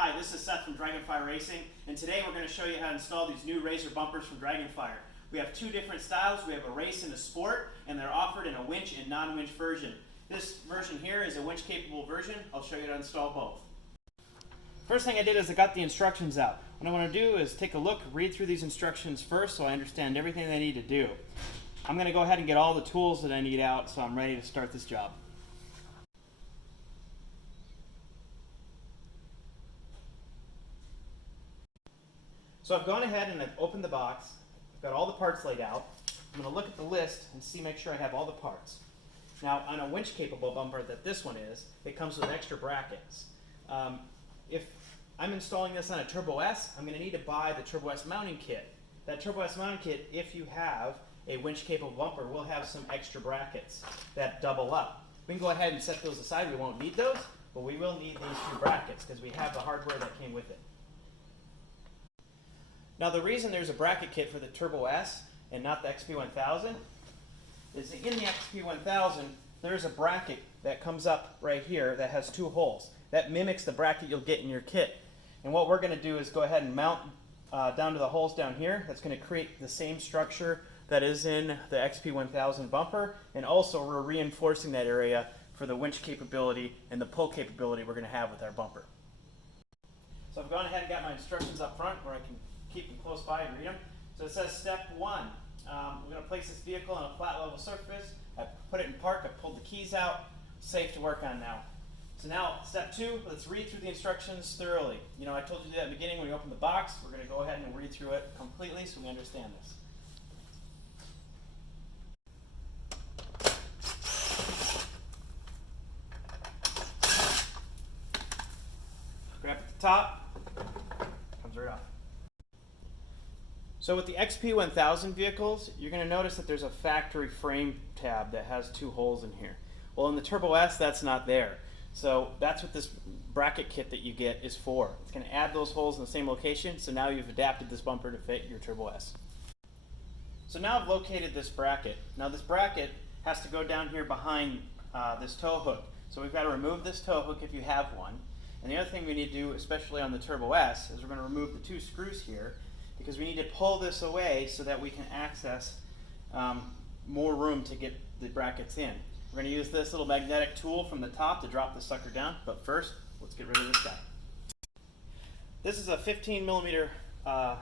Hi, this is Seth from DragonFire Racing, and today we're going to show you how to install these new RZR bumpers from DragonFire. We have two different styles. We have a race and a sport, and they're offered in a winch and non-winch version. This version here is a winch-capable version. I'll show you how to install both. First thing I did is I got the instructions out. What I want to do is take a look, read through these instructions first so I understand everything I need to do. I'm going to go ahead and get all the tools that I need out so I'm ready to start this job. So I've gone ahead and I've opened the box. I've got all the parts laid out. I'm going to look at the list and make sure I have all the parts. Now, on a winch-capable bumper that this one is, it comes with extra brackets. If I'm installing this on a Turbo S, I'm going to need to buy the Turbo S mounting kit. That Turbo S mounting kit, if you have a winch-capable bumper, will have some extra brackets that double up. We can go ahead and set those aside. We won't need those, but we will need these two brackets because we have the hardware that came with it. Now, the reason there's a bracket kit for the Turbo S and not the XP1000 is in the XP1000 there's a bracket that comes up right here that has two holes. That mimics the bracket you'll get in your kit. And what we're going to do is go ahead and mount down to the holes down here. That's going to create the same structure that is in the XP1000 bumper, and also we're reinforcing that area for the winch capability and the pull capability we're going to have with our bumper. So I've gone ahead and got my instructions up front where I can keep them close by and read them. So it says step 1, we're going to place this vehicle on a flat level surface. I put it in park, I pulled the keys out, safe to work on now. So now step 2, let's read through the instructions thoroughly. You know, I told you that at the beginning when you open the box. We're going to go ahead and read through it completely so we understand this. Grab at the top, comes right off. So with the XP1000 vehicles, you're going to notice that there's a factory frame tab that has two holes in here. Well, in the Turbo S, that's not there. So that's what this bracket kit that you get is for. It's going to add those holes in the same location, so now you've adapted this bumper to fit your Turbo S. So now I've located this bracket. Now this bracket has to go down here behind this tow hook. So we've got to remove this tow hook if you have one. And the other thing we need to do, especially on the Turbo S, is we're going to remove the two screws here, because we need to pull this away so that we can access more room to get the brackets in. We're going to use this little magnetic tool from the top to drop the sucker down, but first, let's get rid of this guy. This is a 15mm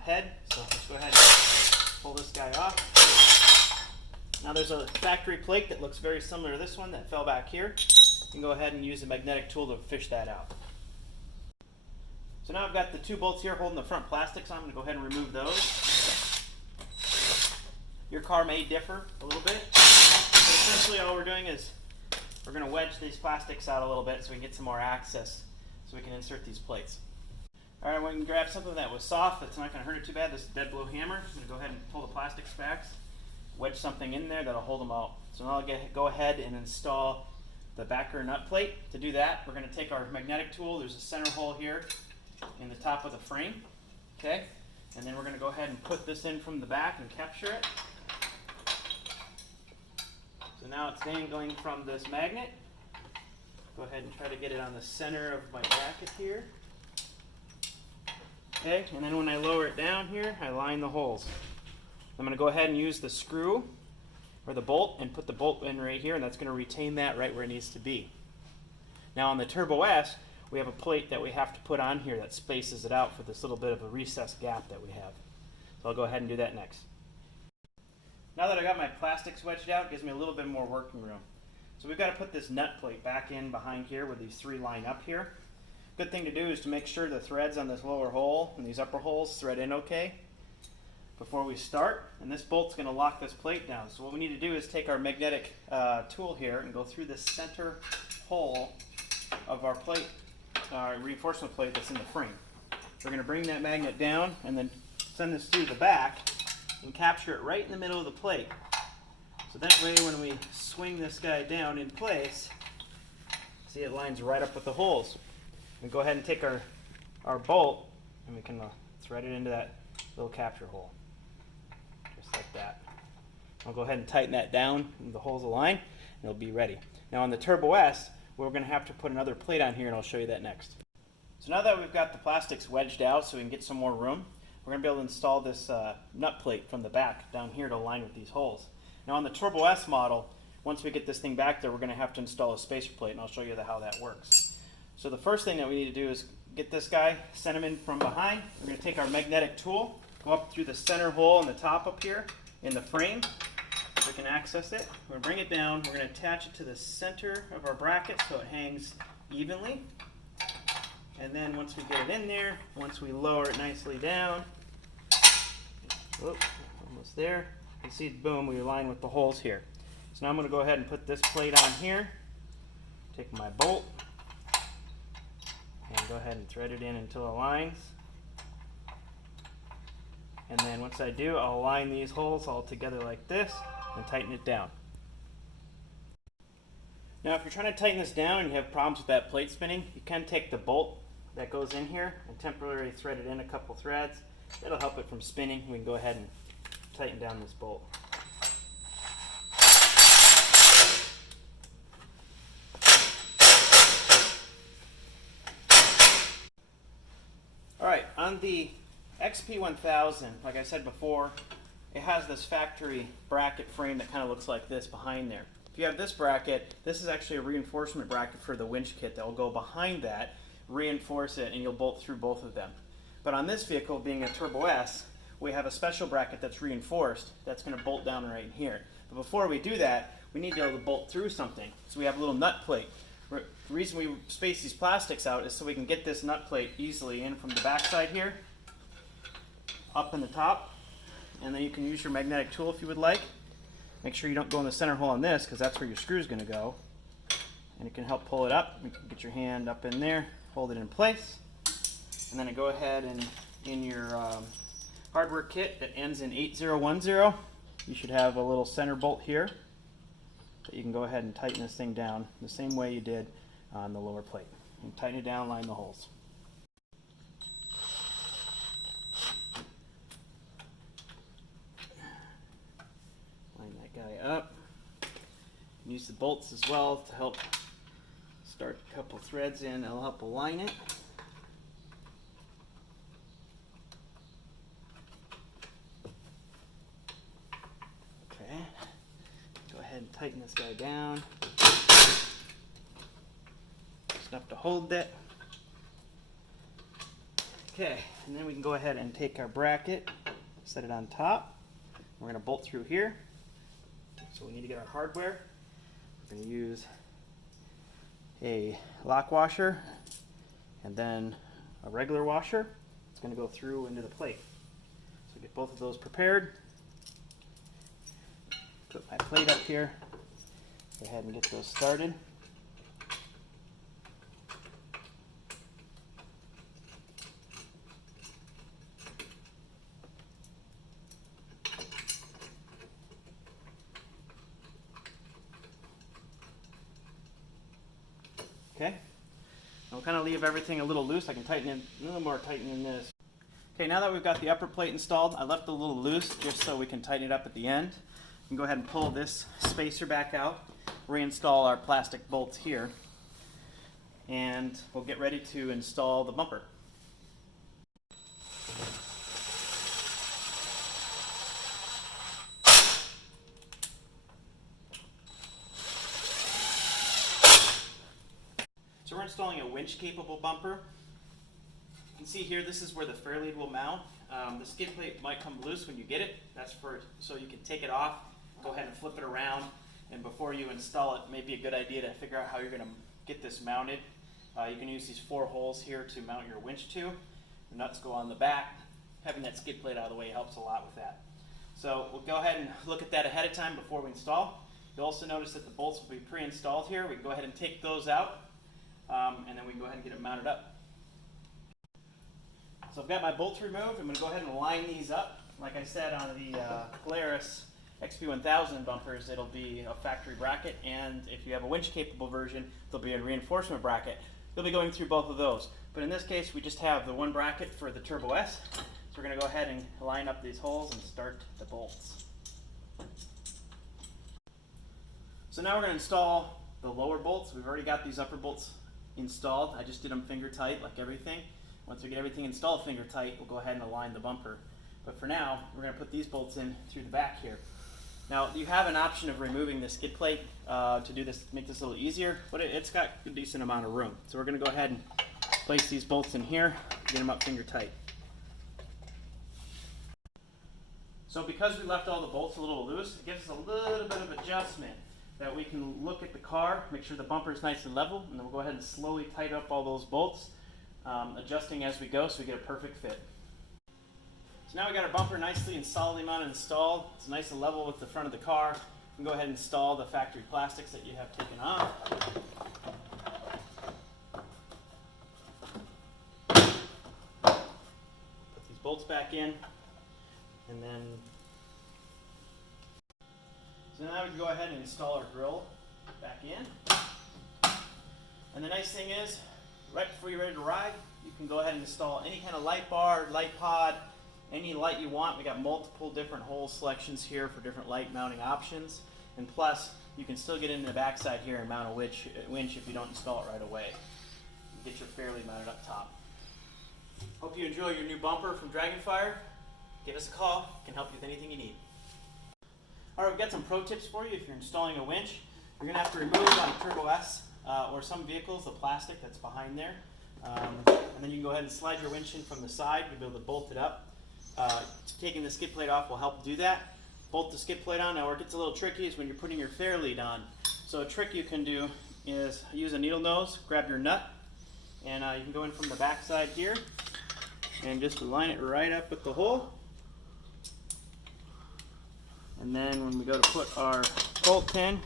head, so let's go ahead and pull this guy off. Now there's a factory plate that looks very similar to this one that fell back here. You can go ahead and use a magnetic tool to fish that out. So now I've got the two bolts here holding the front plastic, so I'm going to go ahead and remove those. Your car may differ a little bit, but essentially all we're doing is we're going to wedge these plastics out a little bit so we can get some more access so we can insert these plates. Alright, we can grab something that was soft that's not going to hurt it too bad. This is a dead blow hammer. I'm going to go ahead and pull the plastics back, wedge something in there that'll hold them out. So now I'll go ahead and install the backer nut plate. To do that, we're going to take our magnetic tool. There's a center hole here in the top of the frame, okay? And then we're going to go ahead and put this in from the back and capture it. So now it's dangling from this magnet. Go ahead and try to get it on the center of my bracket here. Okay, and then when I lower it down here, I line the holes. I'm going to go ahead and use the screw or the bolt and put the bolt in right here, and that's going to retain that right where it needs to be. Now on the Turbo S, we have a plate that we have to put on here that spaces it out for this little bit of a recessed gap that we have. So I'll go ahead and do that next. Now that I got my plastics wedged out, it gives me a little bit more working room. So we've got to put this nut plate back in behind here where these three line up here. Good thing to do is to make sure the threads on this lower hole and these upper holes thread in okay before we start. And this bolt's going to lock this plate down. So what we need to do is take our magnetic tool here and go through the center hole of our plate, reinforcement plate that's in the frame. We're going to bring that magnet down and then send this through the back and capture it right in the middle of the plate. So that way when we swing this guy down in place, see it lines right up with the holes. We go ahead and take our bolt and we can thread it into that little capture hole. Just like that. I'll go ahead and tighten that down and the holes align and it'll be ready. Now on the Turbo S, we're going to have to put another plate on here and I'll show you that next. So now that we've got the plastics wedged out so we can get some more room, we're going to be able to install this nut plate from the back down here to align with these holes. Now on the Turbo S model, once we get this thing back there, we're going to have to install a spacer plate, and I'll show you how that works. So the first thing that we need to do is get this guy, send him in from behind. We're going to take our magnetic tool, go up through the center hole in the top up here in the frame, so we can access it. We're going to bring it down, we're going to attach it to the center of our bracket so it hangs evenly. And then once we get it in there, once we lower it nicely down, whoop, almost there, you can see, boom, we align with the holes here. So now I'm going to go ahead and put this plate on here, take my bolt, and go ahead and thread it in until it aligns. And then once I do, I'll align these holes all together like this and tighten it down. Now if you're trying to tighten this down and you have problems with that plate spinning, you can take the bolt that goes in here and temporarily thread it in a couple threads. It'll help it from spinning. We can go ahead and tighten down this bolt. Alright, on the XP1000, like I said before, it has this factory bracket frame that kind of looks like this behind there. If you have this bracket, this is actually a reinforcement bracket for the winch kit that will go behind that, reinforce it, and you'll bolt through both of them. But on this vehicle, being a Turbo S, we have a special bracket that's reinforced that's going to bolt down right in here. But before we do that, we need to be able to bolt through something. So we have a little nut plate. The reason we space these plastics out is so we can get this nut plate easily in from the back side here, up in the top, and then you can use your magnetic tool if you would like. Make sure you don't go in the center hole on this, because that's where your screw is going to go. And it can help pull it up. You can get your hand up in there, hold it in place, and then go ahead and in your hardware kit that ends in 8010, you should have a little center bolt here that you can go ahead and tighten this thing down the same way you did on the lower plate. And tighten it down, line the holes. Line that guy up. Use the bolts as well to help start a couple threads in. It'll help align it. Okay. Go ahead and tighten this guy down. Just enough to hold it. Okay, and then we can go ahead and take our bracket, set it on top. We're going to bolt through here. So we need to get our hardware. We're going to use a lock washer and then a regular washer. It's going to go through into the plate. So get both of those prepared. Put my plate up here. Go ahead and get those started. Okay, I'll kind of leave everything a little loose. I can tighten it a little more tighten than this. Okay, now that we've got the upper plate installed, I left it a little loose just so we can tighten it up at the end. We can go ahead and pull this spacer back out, reinstall our plastic bolts here, and we'll get ready to install the bumper. So we're installing a winch-capable bumper. You can see here, this is where the fairlead will mount. The skid plate might come loose when you get it. That's so you can take it off, go ahead and flip it around, and before you install it, maybe a good idea to figure out how you're going to get this mounted. You can use these 4 holes here to mount your winch to. The nuts go on the back. Having that skid plate out of the way helps a lot with that. So we'll go ahead and look at that ahead of time before we install. You'll also notice that the bolts will be pre-installed here. We can go ahead and take those out. And then we can go ahead and get it mounted up. So I've got my bolts removed. I'm going to go ahead and line these up. Like I said, on the Polaris XP1000 bumpers, it'll be a factory bracket, and if you have a winch-capable version, there'll be a reinforcement bracket. They'll be going through both of those. But in this case, we just have the one bracket for the Turbo S. So we're going to go ahead and line up these holes and start the bolts. So now we're going to install the lower bolts. We've already got these upper bolts installed. I just did them finger tight like everything. Once we get everything installed finger tight, we'll go ahead and align the bumper. But for now, we're going to put these bolts in through the back here. Now, you have an option of removing the skid plate to do this, make this a little easier, but it's got a decent amount of room. So we're going to go ahead and place these bolts in here, get them up finger tight. So because we left all the bolts a little loose, it gives us a little bit of adjustment that we can look at the car, make sure the bumper is nice and level, and then we'll go ahead and slowly tighten up all those bolts, adjusting as we go so we get a perfect fit. So now we got our bumper nicely and solidly mounted and installed. It's nice and level with the front of the car. You can go ahead and install the factory plastics that you have taken off. Put these bolts back in, and then so now we can go ahead and install our grill back in. And the nice thing is, right before you're ready to ride, you can go ahead and install any kind of light bar, light pod, any light you want. We got multiple different hole selections here for different light mounting options. And plus, you can still get into the backside here and mount a winch if you don't install it right away. You get your fairly mounted up top. Hope you enjoy your new bumper from DragonFire. Give us a call, can help you with anything you need. Alright, we've got some pro tips for you if you're installing a winch. You're going to have to remove on a Turbo S or some vehicles the plastic that's behind there. And then you can go ahead and slide your winch in from the side. You'll be able to bolt it up. Taking the skid plate off will help do that. Bolt the skid plate on. Now where it gets a little tricky is when you're putting your fair lead on. So a trick you can do is use a needle nose, grab your nut, and you can go in from the back side here and just line it right up with the hole. And then when we go to put our bolt pin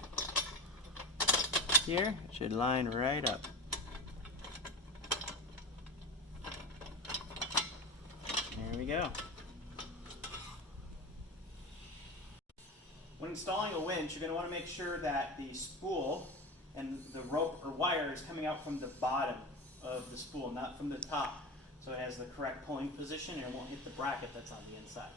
here, it should line right up. There we go. When installing a winch, you're going to want to make sure that the spool and the rope or wire is coming out from the bottom of the spool, not from the top. So it has the correct pulling position and it won't hit the bracket that's on the inside.